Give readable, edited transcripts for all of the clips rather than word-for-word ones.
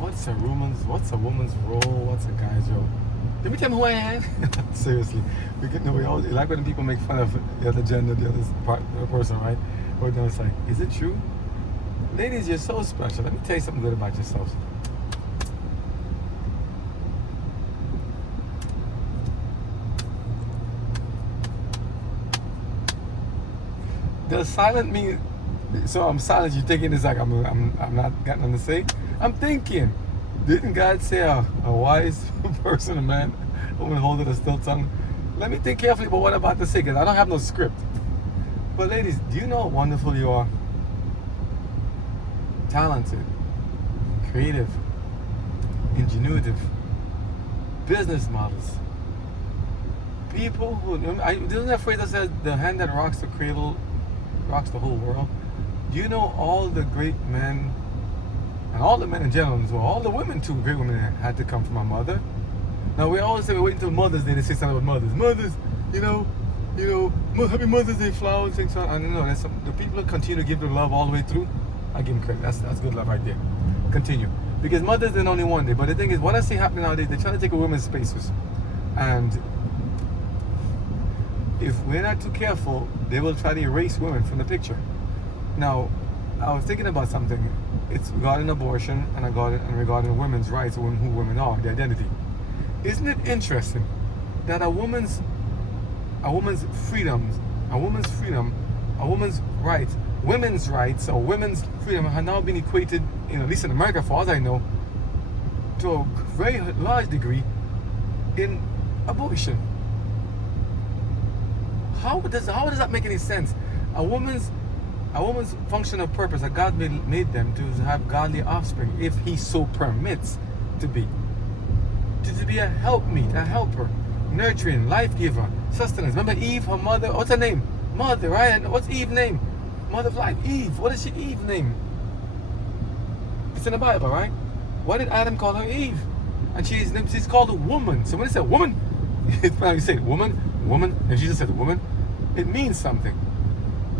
What's a woman's role? What's a guy's role? Let me tell you who I am. Seriously, we always like when people make fun of the other gender, the other person, right? Or then it's like, is it true? Ladies, you're so special. Let me tell you something good about yourselves. The silent me. So I'm silent. You're thinking it's like I'm not got nothing to say. I'm thinking. Didn't God say a wise person, a man, a woman holding a still tongue? Let me think carefully about what I'm about to say, because I don't have no script. But ladies, do you know how wonderful you are? Talented, creative, ingenuitive, business models. People who, isn't that phrase that says the hand that rocks the cradle rocks the whole world? Do you know all the great men, and all the men in general as well, all the women too, great women had to come from a mother? Now we always say we wait until Mother's Day to say something about mothers. Mothers, happy Mother's Day, flowers, things like that. I don't know. The people that continue to give their love all the way through, I give them credit. That's good love right there. Continue. Because Mother's Day only one day. But the thing is, what I see happening nowadays, they're trying to take away women's spaces. And if we're not too careful, they will try to erase women from the picture. Now, I was thinking about something. It's regarding abortion and regarding women's rights, who women are, the identity. Isn't it interesting that a woman's freedom, women's rights or women's freedom have now been equated, at least in America, for as I know, to a very large degree in abortion. How does that make any sense? A woman's function of purpose that God made them to have godly offspring, if He so permits to be a helpmeet, a helper, nurturing, life giver, sustenance. Remember Eve, her mother, what's her name? Mother, right? And what's Eve's name? Mother of life. Eve. What is Eve's name? It's in the Bible, right? Why did Adam call her Eve? And she's called a woman. So when it said woman, it's when you say woman, and Jesus said woman, it means something.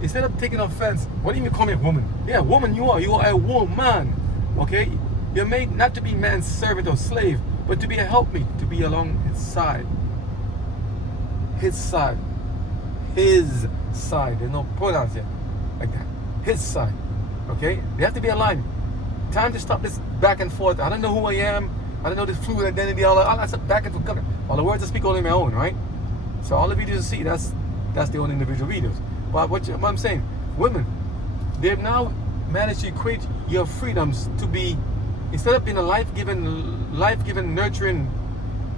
Instead of taking offense, what do you mean call me a woman? Yeah, woman you are. You are a woman. Okay? You're made not to be man's servant or slave, but to be a helpmeet, to be along his side. His side. His side. There's no pronouns here. Like that. His side. Okay? They have to be aligned. Time to stop this back and forth. I don't know who I am. I don't know this fluid identity. All that stuff back and forth. All the words I speak only my own, right? So all the videos you see, that's the own individual videos. But what I'm saying, women, they've now managed to equate your freedoms to be, instead of being a life-giving, nurturing,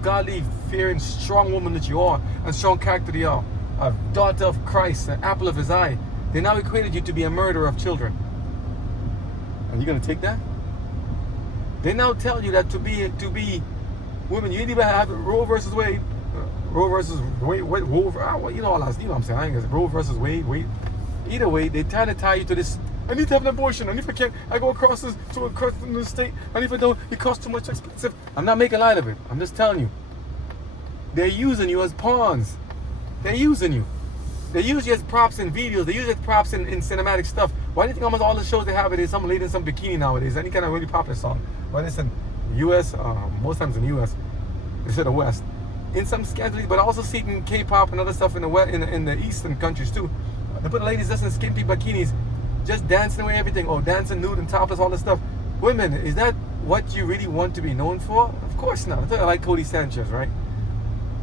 godly, fearing, strong woman that you are, and strong character that you are, a daughter of Christ, an apple of His eye, they now equated you to be a murderer of children. Are you going to take that? They now tell you that to be women, you either have Roe versus Wade, all that, you know what I'm saying? I ain't gonna say Roe versus Wade. Either way, they try to tie you to this. I need to have an abortion, and if I can't, I go across the state, and if I don't, it costs too much expensive. I'm not making light of it. I'm just telling you. They're using you as pawns. They're using you. They use you as props in videos. They use you as props in cinematic stuff. Why do you think almost all the shows they have it is some lady in some bikini nowadays? Any kind of really popular song. Whether it's in the U.S., most times in the U.S., instead of West. In some scantily, but I also see it in K-pop and other stuff in the Eastern countries too. They put ladies just in skimpy bikinis, just dancing away everything, or dancing nude and topless, all this stuff. Women, is that what you really want to be known for? Of course not. I like Cody Sanchez, right?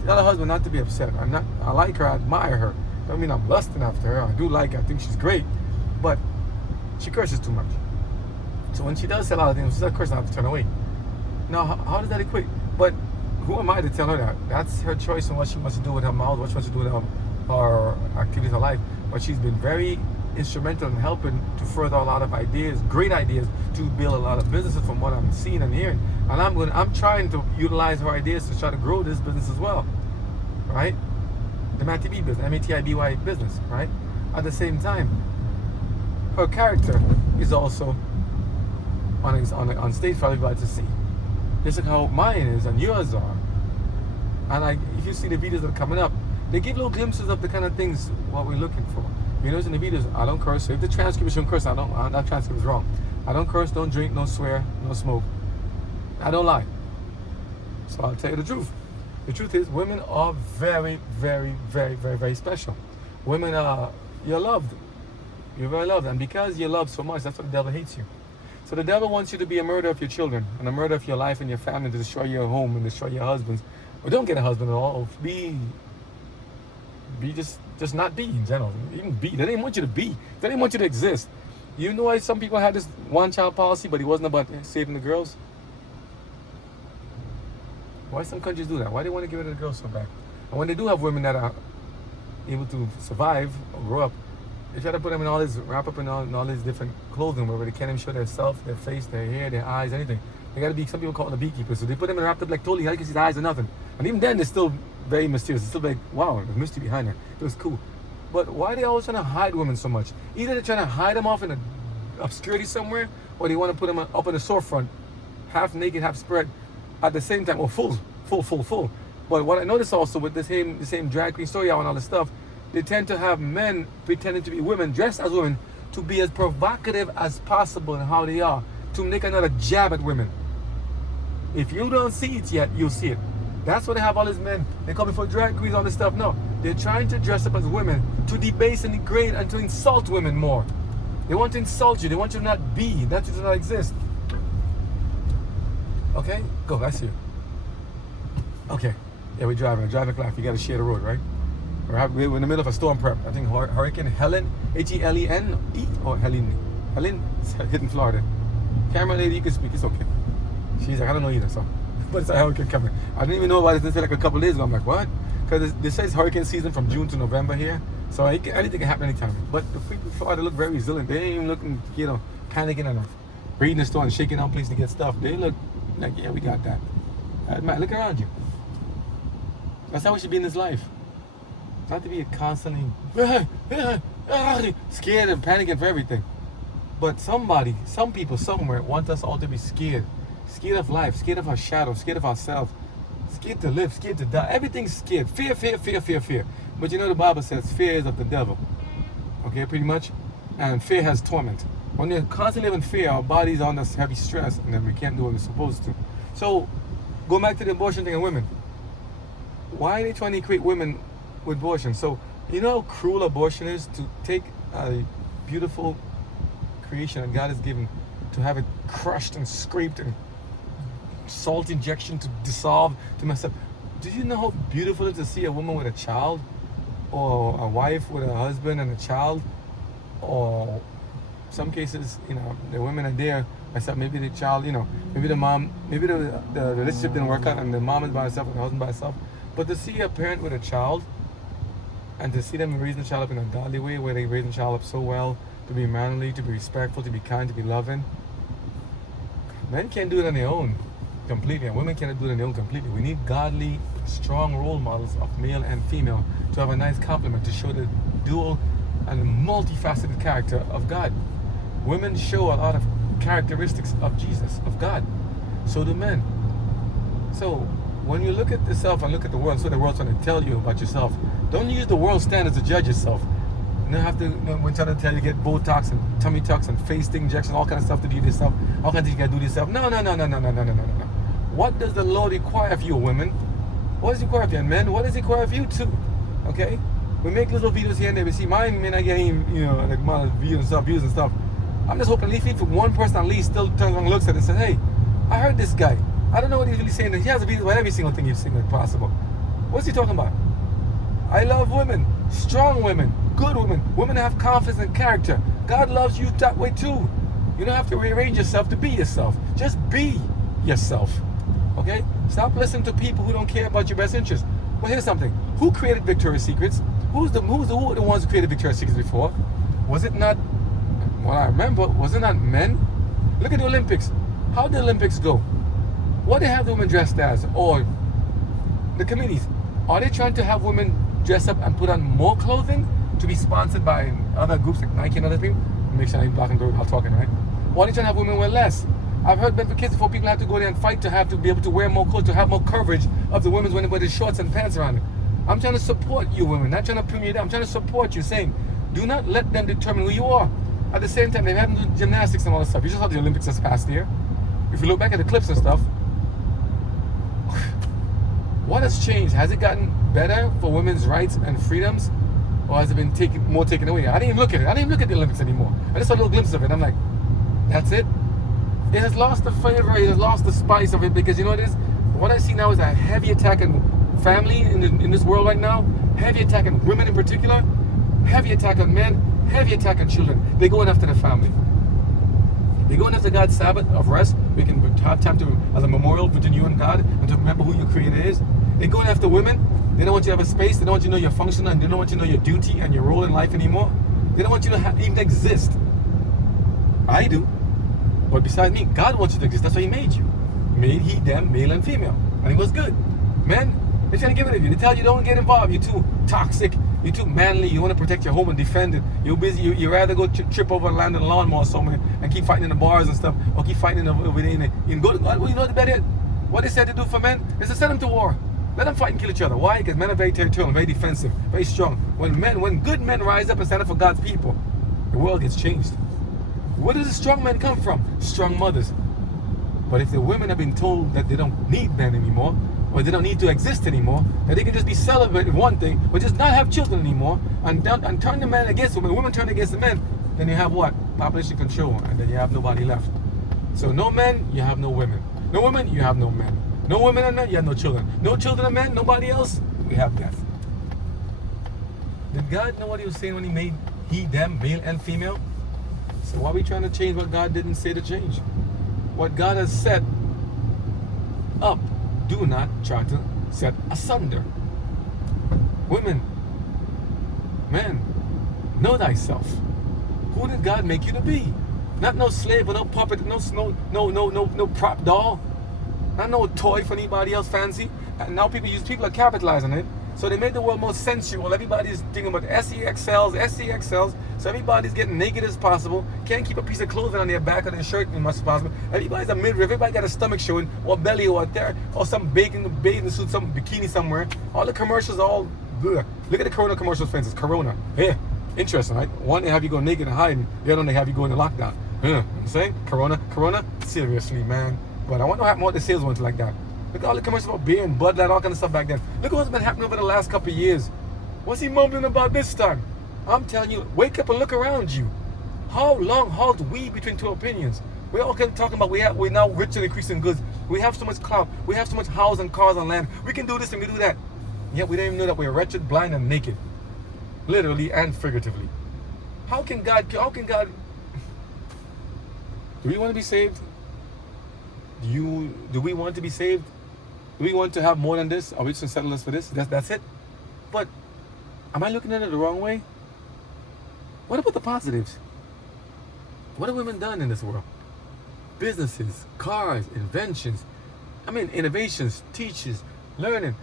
Tell her husband not to be upset. I like her, I admire her. Don't mean I'm lusting after her. I do like her, I think she's great, but she curses too much. So when she does say a lot of things, she's a curse, I have to turn away. Now, how does that equate? But who am I to tell her that? That's her choice on what she wants to do with her mouth, what she wants to do with her activities of life. But she's been very instrumental in helping to further a lot of ideas, great ideas, to build a lot of businesses from what I'm seeing and hearing. And I'm trying to utilize her ideas to try to grow this business as well, right? The MATIBY business, M-A-T-I-B-Y business, right? At the same time, her character is also on stage for everybody to see. Just like how mine is and yours are. And if you see the videos that are coming up, they give little glimpses of the kind of things what we're looking for. You notice in the videos, I don't curse. So if the transcript is curse, that transcript is wrong. I don't curse, don't drink, no swear, no smoke. I don't lie. So I'll tell you the truth. The truth is, women are very, very, very, very, very special. Women are, you're loved. You're very loved. And because you're loved so much, that's why the devil hates you. So the devil wants you to be a murderer of your children and a murderer of your life and your family, to destroy your home and destroy your husbands. Or don't get a husband at all. Be just not be in general. Even be. They didn't want you to be. They didn't want you to exist. You know why some people had this one-child policy, but it wasn't about saving the girls? Why some countries do that? Why they want to give it to the girls so bad? And when they do have women that are able to survive or grow up, they try to put them in all this, wrap up in all these different clothing where they can't even show their self, their face, their hair, their eyes, anything. They got to be, some people call it a beekeeper. So they put them in wrapped up like totally, how you can see the eyes or nothing. And even then, they're still very mysterious. It's still like, wow, there's mystery behind it. It was cool. But why are they always trying to hide women so much? Either they're trying to hide them off in obscurity somewhere, or they want to put them up in the storefront, half naked, half spread, at the same time, or full. But what I noticed also with the same drag queen story and all this stuff, they tend to have men pretending to be women, dressed as women, to be as provocative as possible in how they are, to make another jab at women. If you don't see it yet, you'll see it. That's why they have all these men. They call me for drag queens, all this stuff. No, they're trying to dress up as women to debase and degrade and to insult women more. They want to insult you. They want you to not be, not you to not exist. Okay? Go, I see you. Okay. Yeah, we're driving life. You got to share the road, right? We're in the middle of a storm prep. I think Hurricane Helen, Helene, or Helene. Helene is hitting Florida. Camera lady, you can speak. It's okay. She's like, I don't know either, so. But it's a hurricane coming. I didn't even know about it until like a couple days ago. I'm like, what? Because this says hurricane season from June to November here. So anything can happen anytime. But the people in Florida look very resilient. They ain't even looking, panicking and reading the store and shaking out places to get stuff. They look like, yeah, we got that. Man, look around you. That's how we should be in this life. Not to be constantly scared and panicking for everything. But some people somewhere want us all to be scared. Scared of life, scared of our shadow, scared of ourselves, scared to live, scared to die. Everything's scared. Fear. But you know the Bible says fear is of the devil. Okay, pretty much. And fear has torment. When you're constantly living in fear, our body's on this heavy stress and then we can't do what we're supposed to. So, go back to the abortion thing of women. Why are they trying to equate women with abortion? So, you know how cruel abortion is, to take a beautiful creation that God has given, to have it crushed and scraped and salt injection to dissolve, to mess up. Do you know how beautiful it is to see a woman with a child, or a wife with a husband and a child, or some cases, the women are there, except maybe the child, maybe the mom, maybe the relationship didn't work out and the mom is by herself and the husband by herself. But to see a parent with a child, and to see them raising the child up in a godly way, where they raise the child up so well, to be manly, to be respectful, to be kind, to be loving. Men can't do it on their own completely, and women cannot do it on their own completely. We need godly, strong role models of male and female to have a nice complement, to show the dual and multifaceted character of God. Women show a lot of characteristics of Jesus, of God. So do men. So when you look at yourself and look at the world, so the world's trying to tell you about yourself, don't use the world standards to judge yourself. You don't have to, when trying to tell you to get Botox and tummy tucks and face thing injections, all kinds of stuff to do yourself, all kinds of things you gotta do yourself. No. What does the Lord require of you, women? What does He require of you? And men, what does He require of you too? Okay? We make little videos here and there. We see mine may not get any, like amount of views and stuff. I'm just hoping at least for one person at least still turns around and looks at it and says, hey, I heard this guy. I don't know what he's really saying. He has a video about every single thing he's saying that's possible. What's he talking about? I love women, strong women, good women, women that have confidence and character. God loves you that way too. You don't have to rearrange yourself to be yourself. Just be yourself. Okay? Stop listening to people who don't care about your best interest. Well, here's something. Who created Victoria's Secrets? Who were the ones who created Victoria's Secrets before? Was it not, well, I remember, was it not men? Look at the Olympics. How did the Olympics go? What do they have the women dressed as? Or the committees? Are they trying to have women dress up and put on more clothing to be sponsored by other groups like Nike and other people? Make sure I'm blocking while talking, right? Or are they trying to have women wear less? I've heard benefit kids before people have to go there and fight to have to be able to wear more clothes, to have more coverage of the women's when they wear the shorts and pants around it. I'm trying to support you women, not trying to bring you down. I'm trying to support you, saying, do not let them determine who you are. At the same time, they haven't done gymnastics and all that stuff. You just saw the Olympics this past year. If you look back at the clips and stuff, What has changed? Has it gotten better for women's rights and freedoms? Or has it been taken away? I didn't even look at it. I didn't even look at the Olympics anymore. I just saw a little glimpse of it. I'm like, that's it? It has lost the flavor. It has lost the spice of it, because you know what it is? What I see now is a heavy attack on family in this world right now. Heavy attack on women in particular. Heavy attack on men. Heavy attack on children. They're going after the family. They're going after God's Sabbath of rest. We can have time to, as a memorial between you and God, and to remember who your Creator is. They're going after women. They don't want you to have a space. They don't want you to know your function, and they don't want you to know your duty and your role in life anymore. They don't want you to even exist. I do. But besides me, God wants you to exist. That's why He made you. Made He, them, male and female. And it was good. Men, they're trying to get rid of you. They tell you don't get involved. You're too toxic. You're too manly. You want to protect your home and defend it. You're busy. You rather go trip over and land on a lawnmower somewhere and keep fighting in the bars and stuff, or keep fighting in go to God. Well, you know the better. What they said to do for men is to send them to war. Let them fight and kill each other. Why? Because men are very territorial, very defensive, very strong. When good men rise up and stand up for God's people, the world gets changed. Where does the strong men come from? Strong mothers. But if the women have been told that they don't need men anymore, or they don't need to exist anymore, that they can just be celibate in one thing, but just not have children anymore, and turn the men against women, women turn against the men, then you have what? Population control, and then you have nobody left. So no men, you have no women. No women, you have no men. No women and men, you have no children. No children and men, nobody else, we have death. Did God know what He was saying when He made He, them, male and female? So why are we trying to change what God didn't say to change? What God has set up, do not try to set asunder. Women, men, know thyself. Who did God make you to be? Not no slave or no puppet, no prop doll. Not no toy for anybody else fancy. And now people are capitalizing on it. So they made the world more sensual. Everybody's thinking about SEXLs. So everybody's getting naked as possible. Can't keep a piece of clothing on their back or their shirt as much as possible. Everybody's a midriff. Everybody got a stomach showing, or belly, or there, or some bathing suit, some bikini somewhere. All the commercials are all good. Look at the Corona commercials, for instance. Corona. Yeah, interesting, right? One, they have you go naked and hiding. The other one, they have you go into lockdown. Yeah, I'm saying? Corona. Seriously, man. But I wonder what happened with the sales ones like that. Look at all the commercials about beer and Bud Light, all kind of stuff back then. Look at what's been happening over the last couple of years. What's he mumbling about this time? I'm telling you, wake up and look around you. How long halt we between two opinions? We're all kind of talking about we're now rich and increasing goods. We have so much clout. We have so much house and cars and land. We can do this and we do that. Yet we don't even know that we're wretched, blind, and naked. Literally and figuratively. How can God... Do we want to be saved? Do we want to be saved? Do we want to have more than this? Are we just settle us for this? That's it? But am I looking at it the wrong way? What about the positives? What have women done in this world? Businesses, cars, inventions. Innovations, teachers, learning.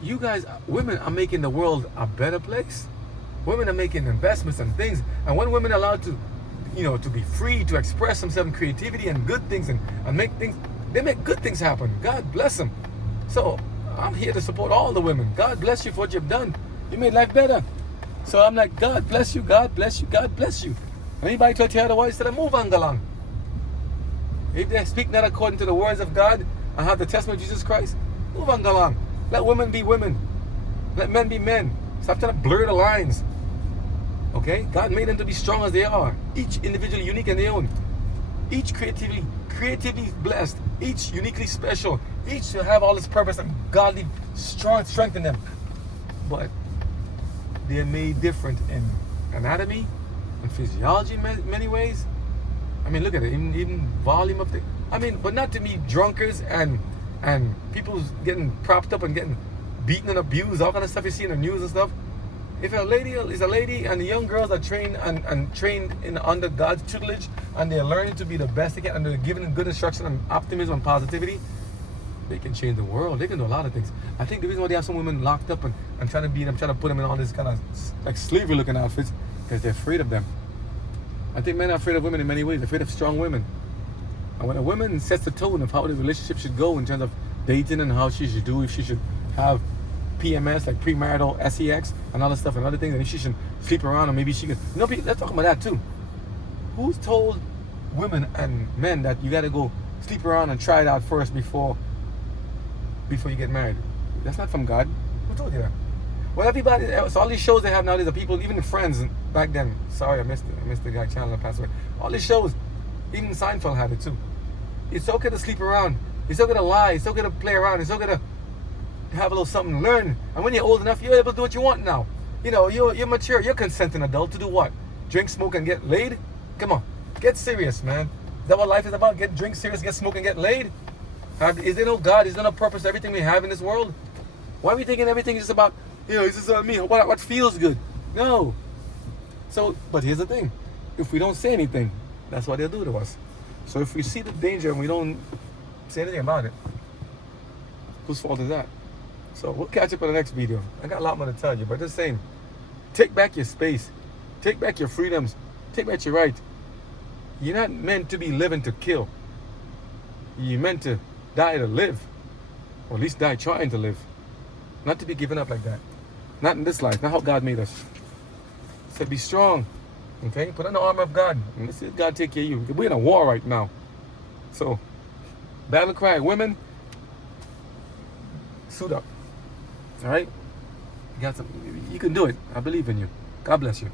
You guys, women are making the world a better place. Women are making investments and things. And when women are allowed to, to be free, to express themselves in creativity and good things and make things, they make good things happen. God bless them. So I'm here to support all the women. God bless you for what you've done. You made life better. So I'm like, God bless you, God bless you, God bless you. Anybody try to tell otherwise, tell them, move on, galang. If they speak not according to the words of God and have the testimony of Jesus Christ, move on, galang. Let women be women. Let men be men. Stop trying to blur the lines. Okay? God made them to be strong as they are. Each individually unique in their own. Each creatively blessed. Each uniquely special. Each to have all its purpose and godly strength in them. But they're made different in anatomy and physiology in many ways. Look at it. Even volume of the... but not to me drunkards and people getting propped up and getting beaten and abused, all kind of stuff you see in the news and stuff. If a lady is a lady and the young girls are trained and trained under God's tutelage and they're learning to be the best they can and they're given good instruction and optimism and positivity, they can change the world. They can do a lot of things. I think the reason why they have some women locked up and trying to beat them, trying to put them in all this kind of like slavery looking outfits, because they're afraid of them. I think men are afraid of women in many ways. They're afraid of strong women. And when a woman sets the tone of how the relationship should go in terms of dating and how she should do, if she should have PMS, like premarital sex and all this stuff and other things, and if she should sleep around, or maybe she could... let's talk about that too. Who's told women and men that you got to go sleep around and try it out first before before you get married. That's not from God. Who told you that? Well, everybody, so all these shows they have nowadays are people, even friends back then. Sorry, I missed it. I missed the guy Chandler passed away. All these shows, even Seinfeld had it too. It's okay to sleep around. It's okay to lie. It's okay to play around. It's okay to have a little something to learn. And when you're old enough, you're able to do what you want now. You know, you're mature. You're a consenting adult to do what? Drink, smoke, and get laid? Come on. Get serious, man. Is that what life is about? Drink serious, get smoke, and get laid? Is there no God? Is there no purpose to everything we have in this world? Why are we thinking everything is just about, it's just about me? What feels good? No. So, but here's the thing. If we don't say anything, that's what they'll do to us. So if we see the danger and we don't say anything about it, whose fault is that? So we'll catch up in the next video. I got a lot more to tell you, but just saying, take back your space. Take back your freedoms. Take back your right. You're not meant to be living to kill. You're meant to die to live. Or at least die trying to live. Not to be given up like that. Not in this life. Not how God made us. So be strong. Okay? Put on the armor of God. And this is God take care of you. We're in a war right now. So, battle cry. Women, suit up. Alright? You can do it. I believe in you. God bless you.